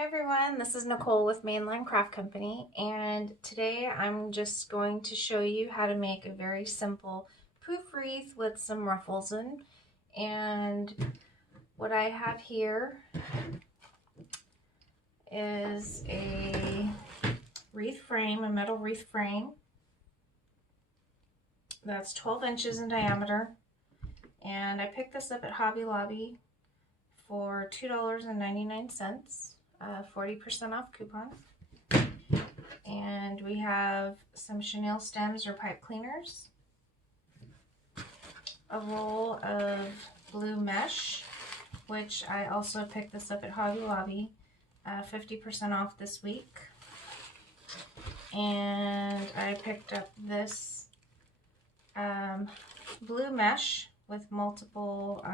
Hi everyone, this is Nicole with Mainline Craft Company, and today I'm just going to show you how to make a very simple poof wreath with some ruffles in. And what I have here is a wreath frame, a metal wreath frame that's 12 inches in diameter, and I picked this up at Hobby Lobby for $2.99. 40% off coupon. And we have some chenille stems or pipe cleaners, a roll of blue mesh, which I also picked this up at Hobby Lobby, 50% off this week. And I picked up this blue mesh with multiple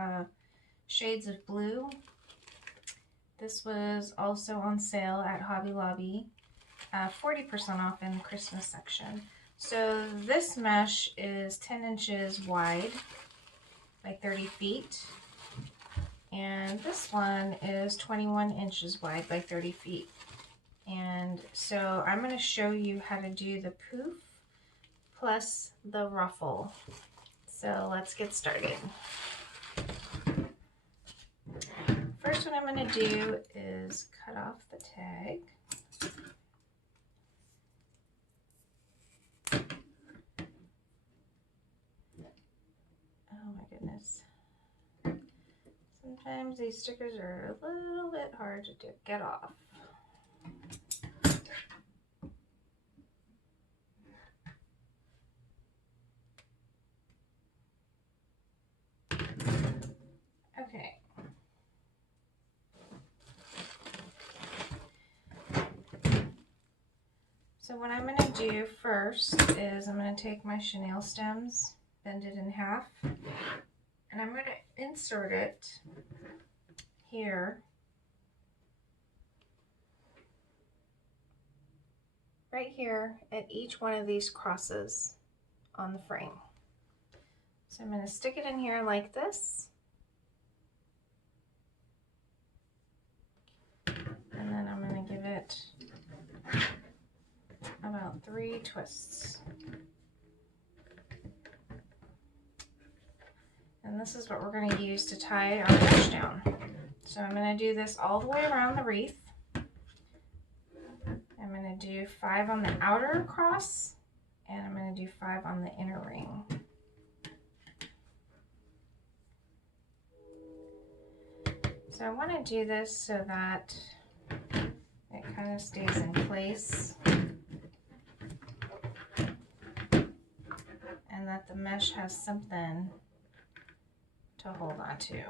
shades of blue. This was also on sale at Hobby Lobby, 40% off in the Christmas section. So this mesh is 10 inches wide by 30 feet. And this one is 21 inches wide by 30 feet. And so I'm going to show you how to do the poof plus the ruffle. So let's get started. First, what I'm going to do is cut off the tag. Oh my goodness. Sometimes these stickers are a little bit hard to get off. Okay. So what I'm going to do first is I'm going to take my chenille stems, bend it in half, and I'm going to insert it here, right here at each one of these crosses on the frame. So I'm going to stick it in here like this, and then I'm going to give it about 3 twists. And this is what we're going to use to tie our mesh down. So I'm going to do this all the way around the wreath. I'm going to do 5 on the outer cross, and I'm going to do 5 on the inner ring. So I want to do this so that it kind of stays in place and that the mesh has something to hold on to.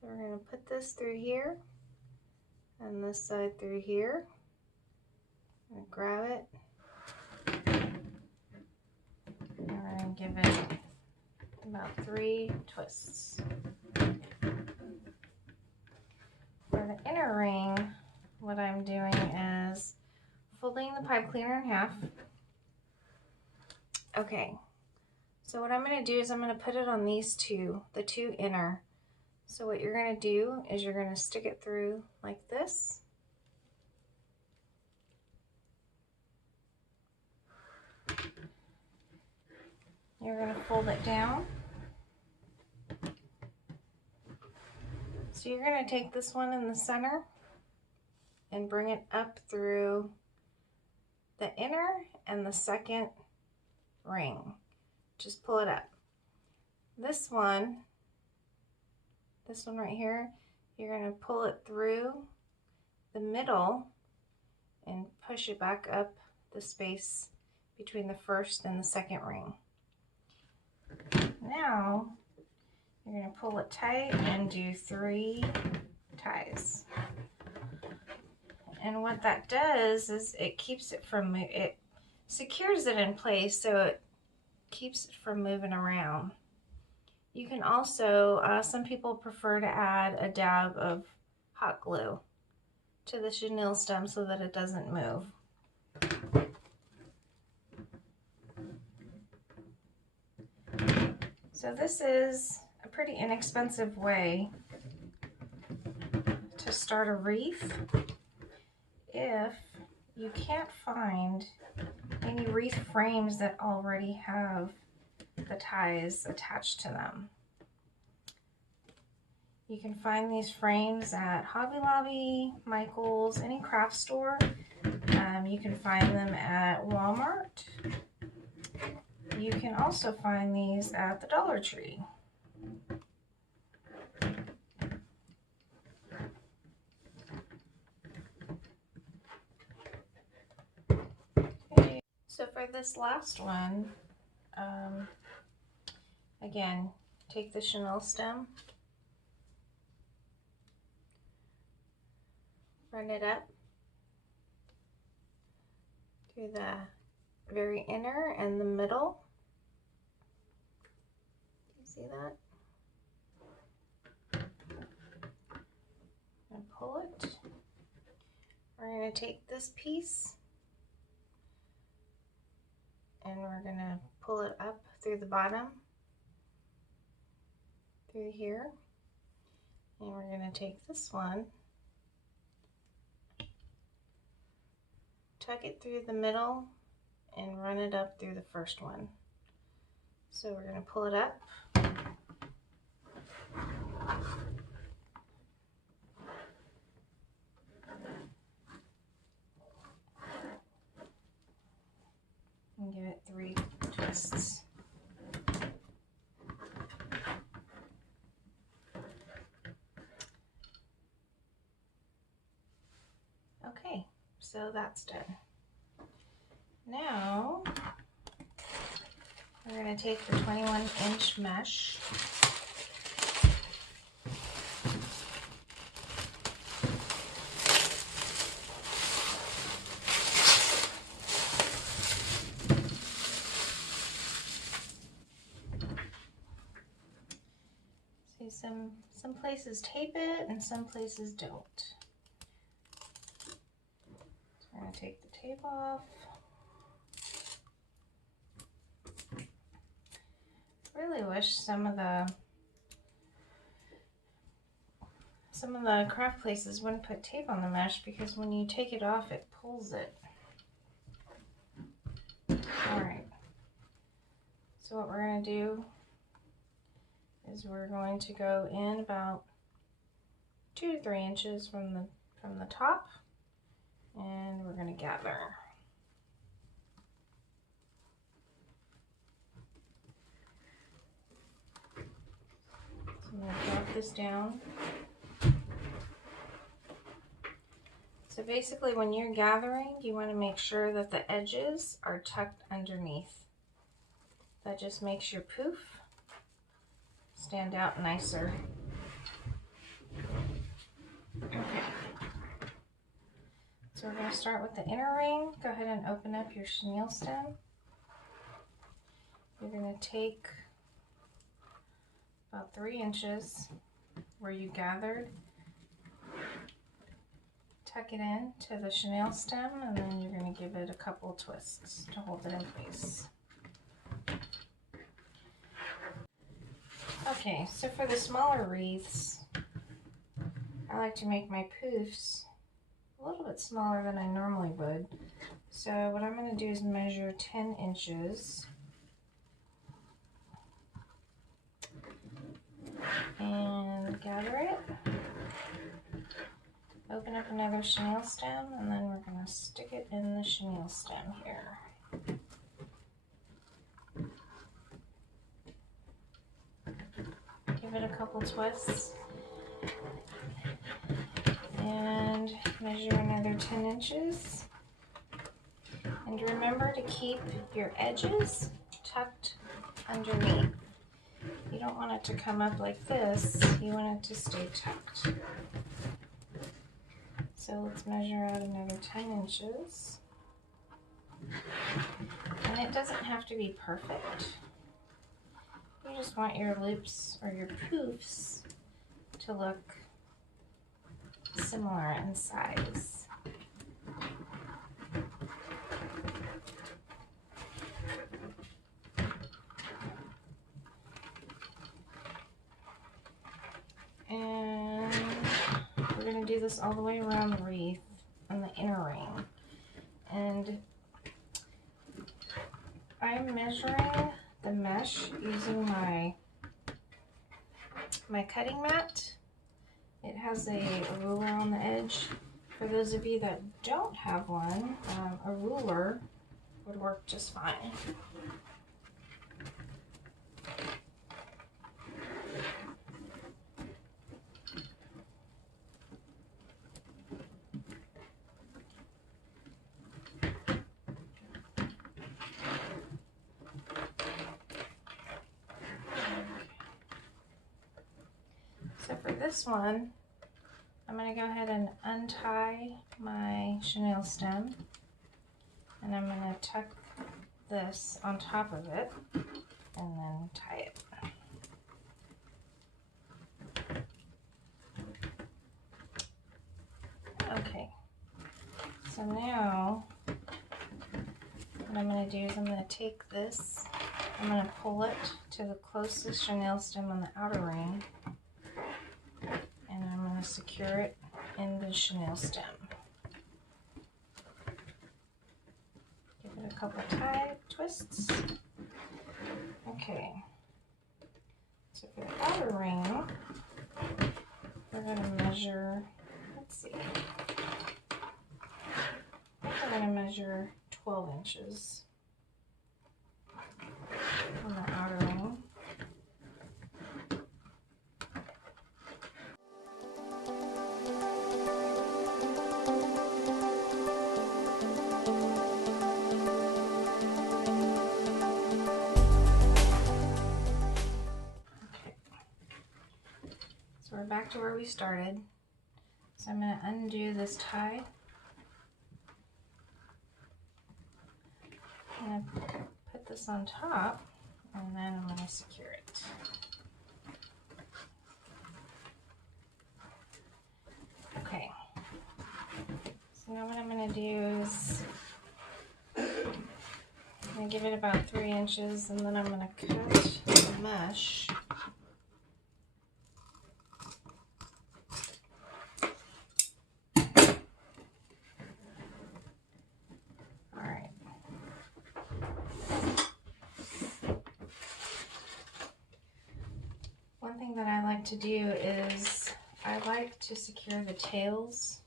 We're going to put this through here and this side through here. I'm going to grab it and we're going to give it about 3 twists. For the inner ring, what I'm doing is folding the pipe cleaner in half. Okay, so what I'm going to do is I'm going to put it on these two, the 2 inner. So what you're going to do is you're going to stick it through like this. You're going to fold it down. So you're going to take this one in the center and bring it up through the inner and the second ring. Just pull it up. This one right here, you're going to pull it through the middle and push it back up the space between the first and the second ring. Now You're going to pull it tight and do 3 ties. And what that does is it keeps it from, it secures it in place so it keeps it from moving around. You can also, some people prefer to add a dab of hot glue to the chenille stem so that it doesn't move. So this is a pretty inexpensive way to start a wreath if you can't find any wreath frames that already have the ties attached to them. You can find these frames at Hobby Lobby, Michael's, any craft store. You can find them at Walmart. You can also find these at the Dollar Tree. Okay. So for this last one, again, take the chenille stem, run it up through the very inner and the middle. Do you see that? And pull it. We're going to take this piece and we're going to pull it up through the bottom, through here, and we're going to take this one, tuck it through the middle, and run it up through the first one. So we're going to pull it up. And give it 3 twists. Okay, so that's done. Now we're going to take the 21-inch mesh, see some places tape it and some places don't. So we're going to take the tape off. Really wish some of the craft places wouldn't put tape on the mesh, because when you take it off it pulls it. Alright, so what we're going to do is we're going to go in about 2 to 3 inches from the top, and we're going to gather. I'm going to drop this down. So basically when you're gathering, you want to make sure that the edges are tucked underneath. That just makes your poof stand out nicer. Okay. So we're going to start with the inner ring. Go ahead and open up your chenille stem. You're going to take about 3 inches where you gathered, tuck it in to the chenille stem, and then you're going to give it a couple twists to hold it in place. Okay, so for the smaller wreaths, I like to make my poofs a little bit smaller than I normally would. So what I'm going to do is measure 10 inches. And gather it, open up another chenille stem, and then we're going to stick it in the chenille stem here. Give it a couple twists and measure another 10 inches. And remember to keep your edges tucked underneath. you don't want it to come up like this, you want it to stay tucked. So let's measure out another 10 inches. And it doesn't have to be perfect. You just want your loops or your poofs to look similar in size. And we're going to do this all the way around the wreath and the inner ring. And I'm measuring the mesh using my cutting mat. It has a ruler on the edge. For those of you that don't have one, a ruler would work just fine. So for this one, I'm going to go ahead and untie my chenille stem, and I'm going to tuck this on top of it and then tie it. Okay, so now what I'm going to do is I'm going to take this, I'm going to pull it to the closest chenille stem on the outer ring, and I'm going to secure it in the chenille stem. Give it a couple twists. Okay, so for the outer ring, we're going to measure, let's see, I think we're going to measure 12 inches on the outer ring. So we're back to where we started. So I'm going to undo this tie. I'm going to put this on top, and then I'm going to secure it. Okay. So now what I'm going to do is I'm going to give it about 3 inches, and then I'm going to cut the mesh. One thing that I like to do is I like to secure the tails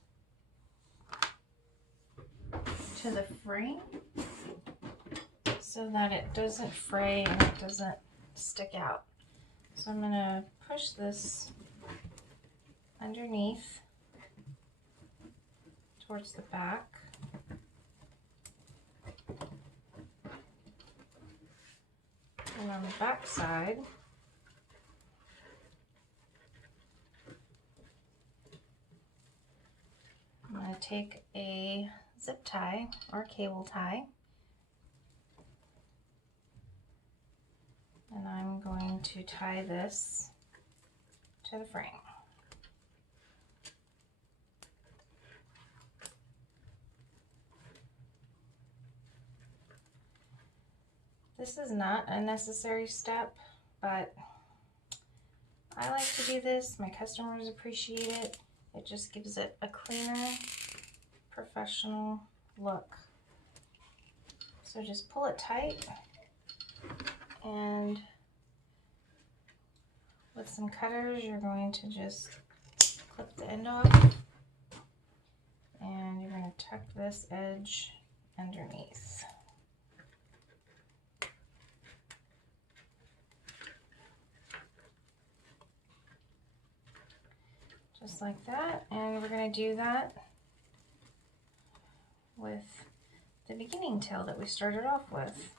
to the frame so that it doesn't fray and it doesn't stick out. So I'm going to push this underneath towards the back. And on the back side, I'm going to take a zip tie or cable tie, and I'm going to tie this to the frame. This is not a necessary step, but I like to do this. My customers appreciate it. It just gives it a cleaner, professional look. So just pull it tight, and with some cutters you're going to just clip the end off, and you're going to tuck this edge underneath. Just like that, and we're going to do that with the beginning tail that we started off with.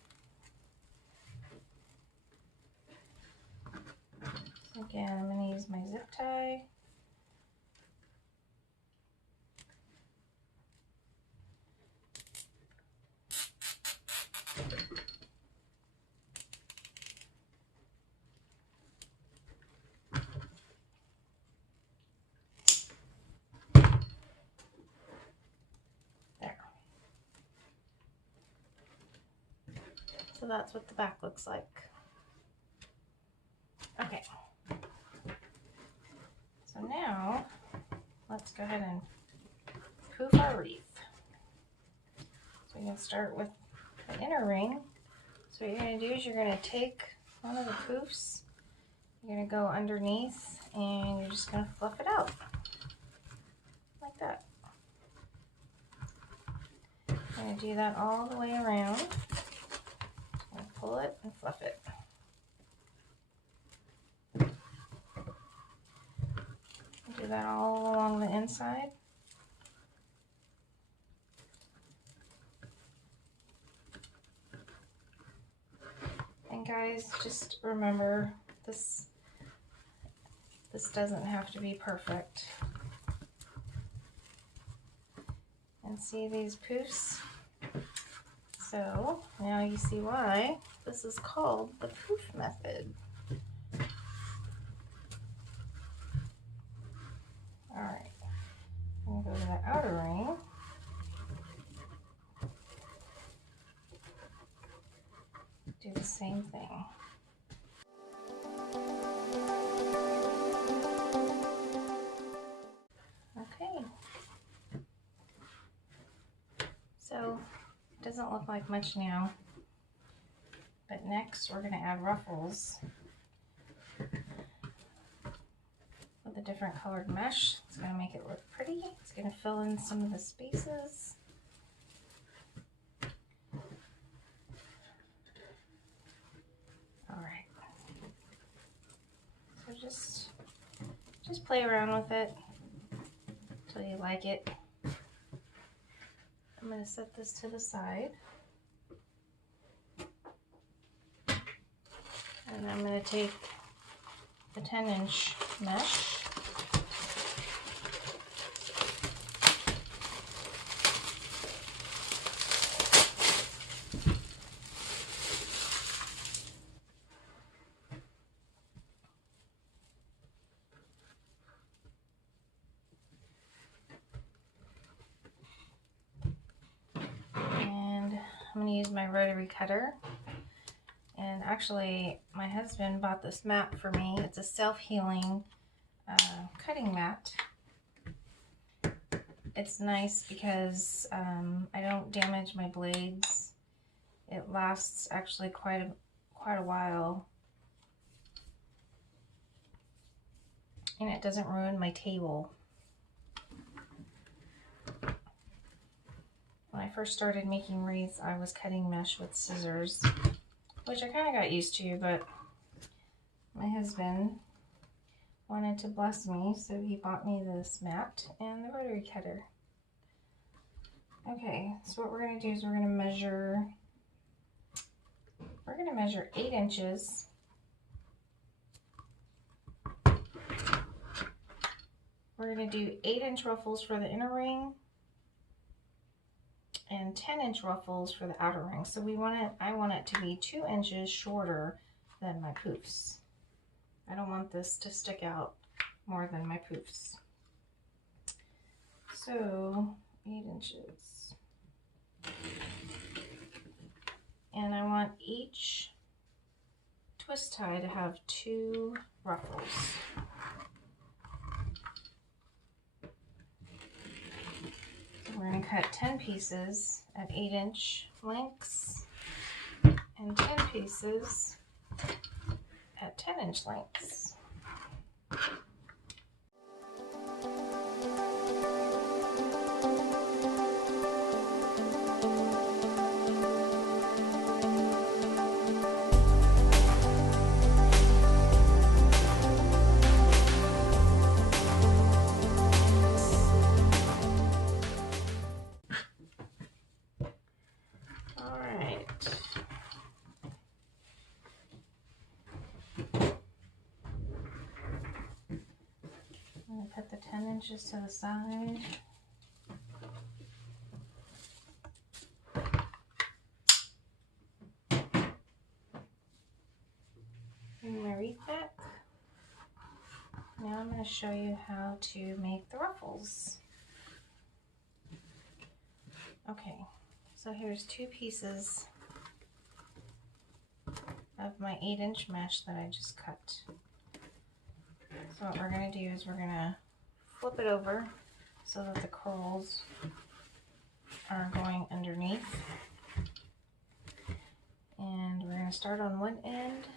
Again, I'm going to use my zip tie. There. So that's what the back looks like. Okay. So now, let's go ahead and poof our wreath. So we can start with the inner ring. So what you're going to do is you're going to take one of the poofs, you're going to go underneath, and you're just going to fluff it out. Like that. You're going to do that all the way around. And pull it and fluff it. Do that all along the inside. And guys, just remember, this doesn't have to be perfect. And see these poofs? So now you see why this is called the poof method. Alright, I'm going to go to the outer ring. Do the same thing. Okay. So, it doesn't look like much now. But next we're going to add ruffles with a different colored mesh. It's going to make it look pretty. It's going to fill in some of the spaces. Alright. So just play around with it until you like it. I'm going to set this to the side. And I'm going to take the 10-inch mesh. And I'm going to use my rotary cutter. And actually, my husband bought this mat for me. It's a self-healing cutting mat. It's nice because I don't damage my blades. It lasts actually quite a while. And it doesn't ruin my table. When I first started making wreaths, I was cutting mesh with scissors, which I kind of got used to, but my husband wanted to bless me, so he bought me this mat and the rotary cutter. Okay, so what we're going to do is we're going to measure 8 inches. We're going to do 8-inch ruffles for the inner ring and 10-inch ruffles for the outer ring. So I want it to be 2 inches shorter than my poofs. I don't want this to stick out more than my poofs. So 8 inches. And I want each twist tie to have 2 ruffles. We're going to cut 10 pieces at 8-inch lengths and 10 pieces at 10-inch lengths. put the 10 inches to the side. And my wreath back. Now I'm going to show you how to make the ruffles. Okay, so here's 2 pieces of my 8-inch mesh that I just cut. So what we're going to do is we're going to flip it over so that the curls are going underneath. And we're going to start on one end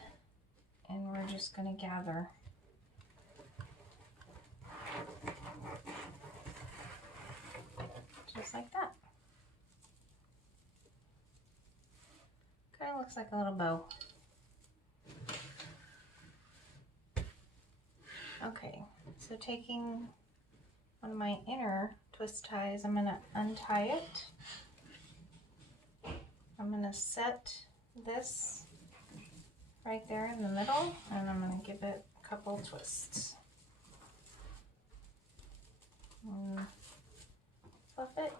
and we're just going to gather. Just like that. Kind of looks like a little bow. Okay, so taking one of my inner twist ties, I'm going to untie it. I'm going to set this right there in the middle, and I'm going to give it a couple twists. And fluff it.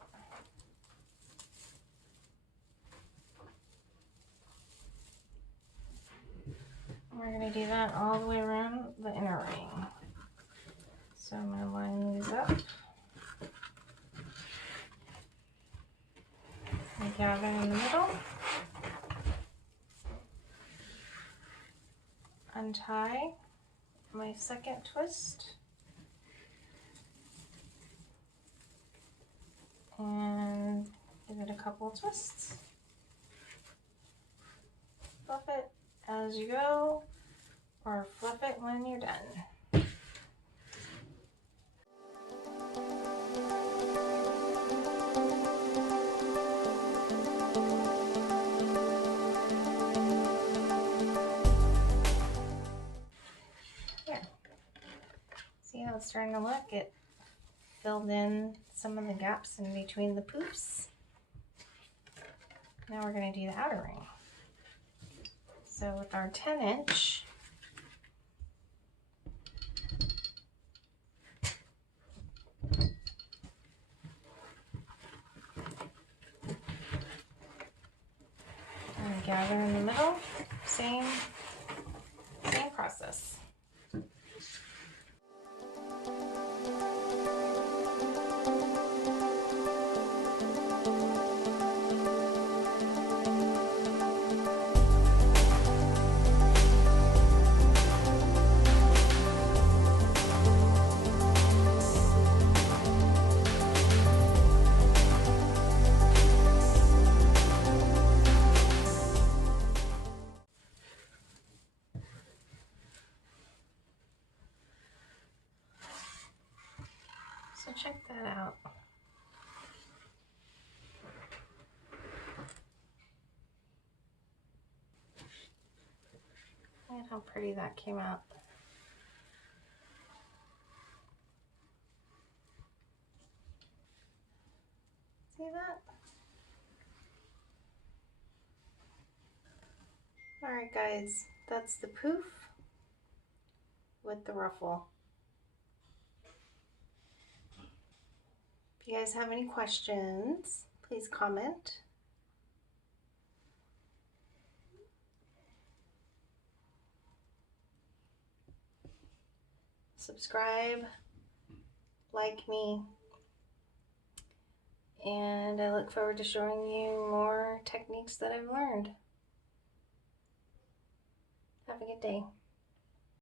We're going to do that all the way around the inner ring. So I'm going to line these up. And gather in the middle. Untie my second twist. And give it a couple twists. Fluff it as you go, or fluff it when you're done. There. See how it's starting to look? It filled in some of the gaps in between the poofs. Now we're going to do the outer ring. So with our 10-inch, and gather in the middle, same process. So check that out. Look at how pretty that came out. See that? Alright guys, that's the poof with the ruffle. If you guys have any questions, please comment. Subscribe, like me, and I look forward to showing you more techniques that I've learned. Have a good day.